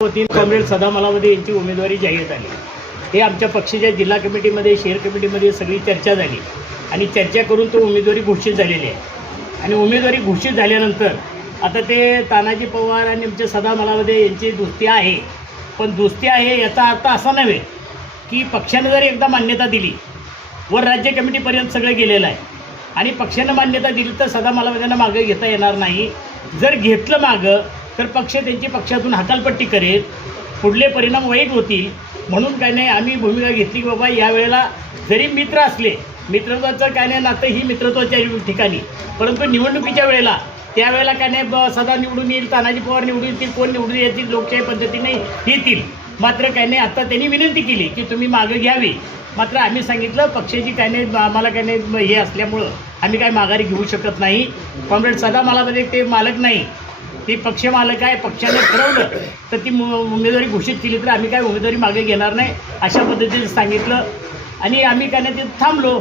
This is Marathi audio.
वतीन कॉम्रेड सदा मलावदे यांची उमेदवारी जाहीर झाली। हे आमच्या पक्षाच्या जिल्हा कमिटीमध्ये शहर कमिटीमध्ये सगळी चर्चा झाली आणि चर्चा करून तो उमेदवारी घोषित झालेली आहे। आणि उमेदवारी घोषित झाल्यानंतर आता ते तानाजी पवार आणि आमचे सदा मलावदे यांची दोस्ती आहे, पण दोस्ती आहे याचा अर्थ असा नव्हे की पक्षाने जर एकदा मान्यता दिली वर राज्य कमिटीपर्यंत सगळं गेलेलं आहे आणि पक्षानं मान्यता दिली तर सदा मलावदेंना मागं घेता येणार नाही। जर घेतलं मागं तर पक्ष त्यांची पक्षातून हकालपट्टी करेल, पुढले परिणाम वाईट होतील। म्हणून काय नाही आम्ही भूमिका घेतली की बाबा यावेळेला जरी मित्र असले, मित्रत्वाचं काय नाही नातं ही मित्रत्वाच्या ठिकाणी, परंतु निवडणुकीच्या वेळेला त्यावेळेला काय नाही सदा निवडून येईल, तानाजी पवार निवडून येतील, कोण निवडून येतील, लोकशाही पद्धतीने येतील। मात्र काय नाही आता त्यांनी विनंती केली की तुम्ही मागं घ्यावी। मात्र आम्ही सांगितलं पक्षाची काय नाही आम्हाला काय नाही हे असल्यामुळं आम्ही काय माघारी घेऊ शकत नाही। कॉम्रेड सदा मलावदे ते मालक नाही, ती पक्ष मालक आहे। पक्षाने ठरवलं तर ती उमेदवारी घोषित केली तर आम्ही काय उमेदवारी मागे घेणार नाही अशा पद्धतीने सांगितलं आणि आम्ही काय नाही ते थांबलो।